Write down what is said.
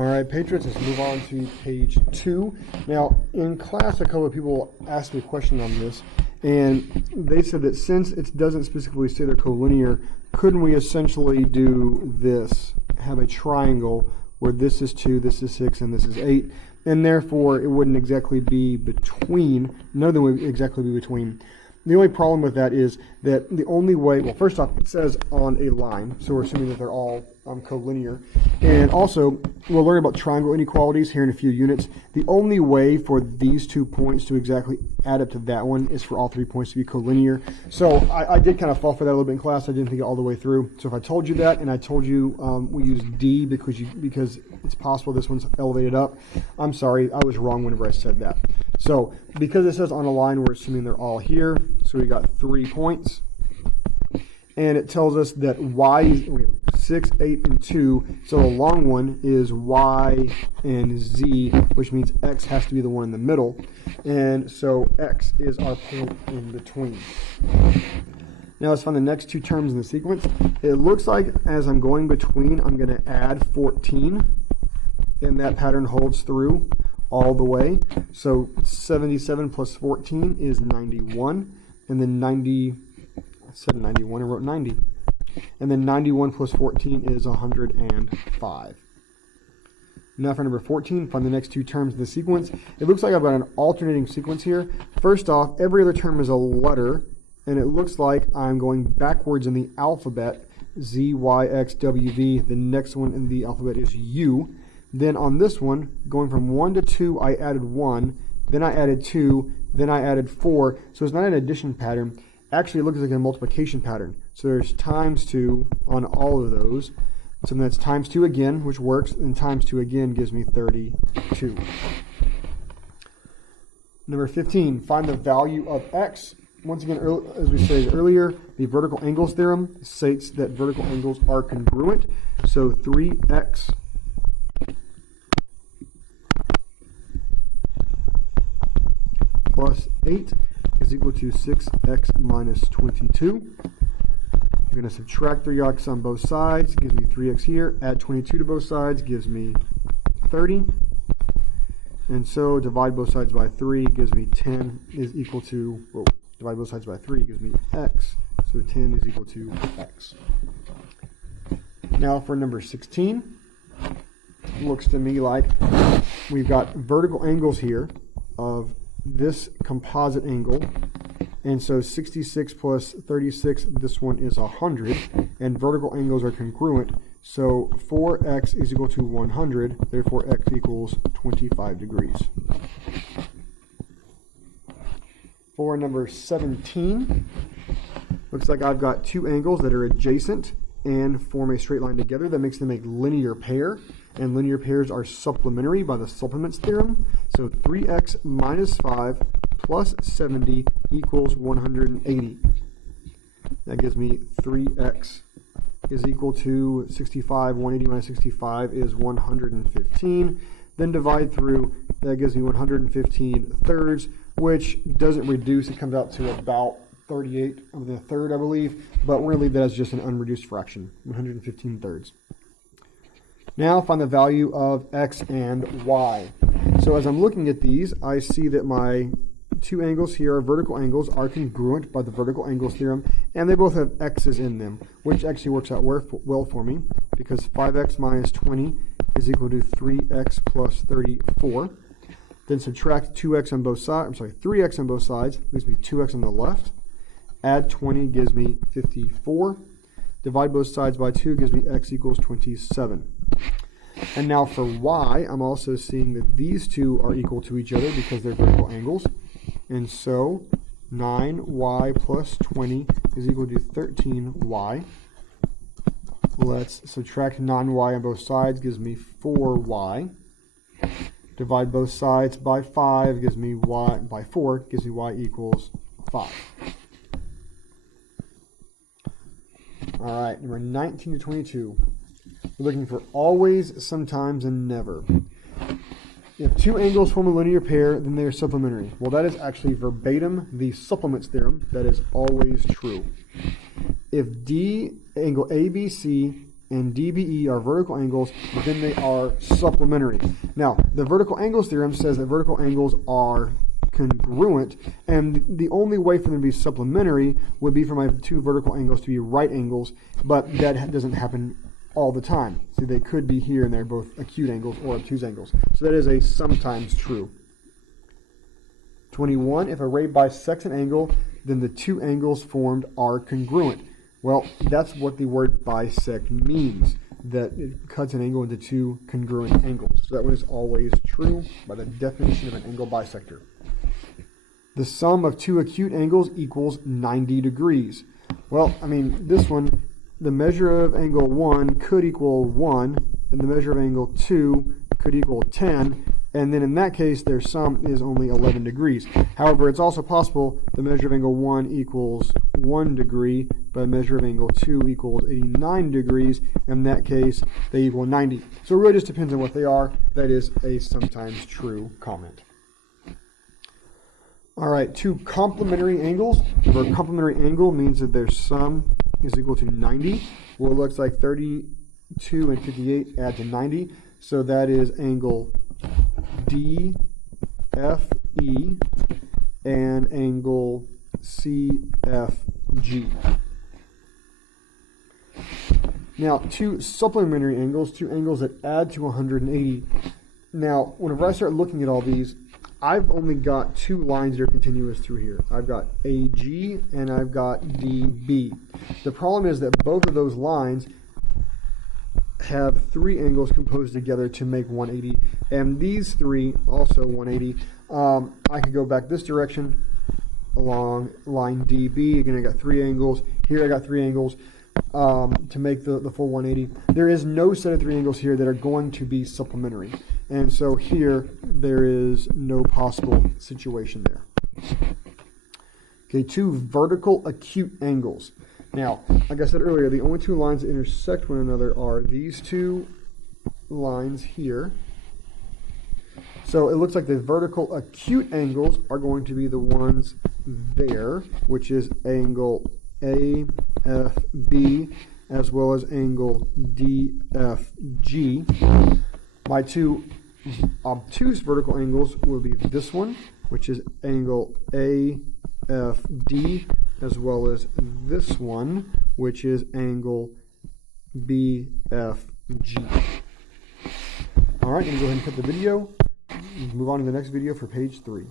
All right, Patriots, let's move on to page 2. Now, in class, a couple of people asked me a question on this, and they said that since it doesn't specifically say they're collinear, couldn't we essentially do this, have a triangle where this is 2, this is 6, and this is 8, and therefore it wouldn't exactly be between, none of them would exactly be between. The only problem with that is that the only way, well, first off, it says on a line, so we're assuming that they're all collinear. And also, we'll learn about triangle inequalities here in a few units. The only way for these 2 points to exactly add up to that one is for all 3 points to be collinear. So I did kind of fall for that a little bit in class. I didn't think it all the way through. So if I told you that, and I told you we use D because it's possible this one's elevated up, I'm sorry, I was wrong whenever I said that. So because it says on a line, we're assuming they're all here. So we got 3 points. And it tells us that y is 6, 8, and 2. So the long one is y and z, which means x has to be the one in the middle. And so x is our point in between. Now let's find the next 2 terms in the sequence. It looks like as I'm going between, I'm going to add 14. And that pattern holds through all the way. So 77 plus 14 is 91. And then 90... I said 91, I wrote 90. And then 91 plus 14 is 105. Now for number 14, find the next 2 terms in the sequence. It looks like I've got an alternating sequence here. First off, every other term is a letter, and it looks like I'm going backwards in the alphabet. Z, Y, X, W, V. The next one in the alphabet is U. Then on this one, going from 1 to 2, I added 1. Then I added 2. Then I added 4. So it's not an addition pattern. Actually, it looks like a multiplication pattern. So there's times 2 on all of those. So that's times 2 again, which works, and times 2 again gives me 32. Number 15, find the value of x. Once again, as we said earlier, the vertical angles theorem states that vertical angles are congruent. So 3x plus 8 is equal to 6x minus 22. I'm going to subtract 3x on both sides, gives me 3x here. Add 22 to both sides, gives me 30. And so divide both sides by 3 gives me 10 is equal to, well, divide both sides by 3 gives me x. So 10 is equal to x. Now for number 16, looks to me like we've got vertical angles here of this composite angle, and so 66 plus 36, this one is 100, and vertical angles are congruent, so 4x is equal to 100, therefore x equals 25 degrees. For number 17, looks like I've got 2 angles that are adjacent and form a straight line together. That makes them a linear pair, and linear pairs are supplementary by the supplements theorem. So 3x minus 5 plus 70 equals 180. That gives me 3x is equal to 65. 180 minus 65 is 115. Then divide through, that gives me 115 thirds, which doesn't reduce. It comes out to about 38 of the third, I believe, but we're going to leave that as just an unreduced fraction, 115 thirds. Now find the value of x and y. So as I'm looking at these, I see that my 2 angles here are vertical angles, are congruent by the vertical angles theorem, and they both have x's in them, which actually works out well for me, because 5x minus 20 is equal to 3x plus 34. Then subtract 2x on both sides, 3x on both sides, leaves me 2x on the left. Add 20 gives me 54. Divide both sides by 2 gives me x equals 27. And now for y, I'm also seeing that these 2 are equal to each other because they're vertical angles. And so 9y plus 20 is equal to 13y. Let's subtract 9y on both sides, gives me 4y. Divide both sides by 5 gives me y by 4, gives me y equals 5. All right, number 19 to 22. We're looking for always, sometimes, and never. If 2 angles form a linear pair, then they are supplementary. Well, that is actually verbatim the supplements theorem. That is always true. If D, angle ABC, and DBE are vertical angles, then they are supplementary. Now, the vertical angles theorem says that vertical angles are congruent, and the only way for them to be supplementary would be for my two vertical angles to be right angles, but that doesn't happen all the time. See, they could be here and they're both acute angles or obtuse angles. So that is a sometimes true. 21, if a ray bisects an angle, then the two angles formed are congruent. Well, that's what the word bisect means, that it cuts an angle into two congruent angles. So that one is always true by the definition of an angle bisector. The sum of two acute angles equals 90 degrees. Well, I mean, this one, the measure of angle 1 could equal 1, and the measure of angle 2 could equal 10, and then in that case, their sum is only 11 degrees. However, it's also possible the measure of angle 1 equals 1 degree, but the measure of angle 2 equals 89 degrees. In that case, they equal 90. So it really just depends on what they are. That is a sometimes true comment. All right, two complementary angles. For a complementary angle means that their sum is equal to 90. Well, it looks like 32 and 58 add to 90. So that is angle DFE and angle CFG. Now, two supplementary angles, two angles that add to 180. Now, whenever I start looking at all these, I've only got two lines that are continuous through here. I've got AG and I've got DB. The problem is that both of those lines have three angles composed together to make 180, and these three also 180. I could go back this direction along line DB. Again, I got three angles. Here I got three angles to make the full 180. There is no set of three angles here that are going to be supplementary. And so here, there is no possible situation there. Okay, two vertical acute angles. Now, like I said earlier, the only two lines that intersect one another are these two lines here. So it looks like the vertical acute angles are going to be the ones there, which is angle AFB as well as angle DFG. My two obtuse vertical angles will be this one, which is angle AFD, as well as this one, which is angle BFG. All right, I'm going to go ahead and cut the video. Move on to the next video for page 3.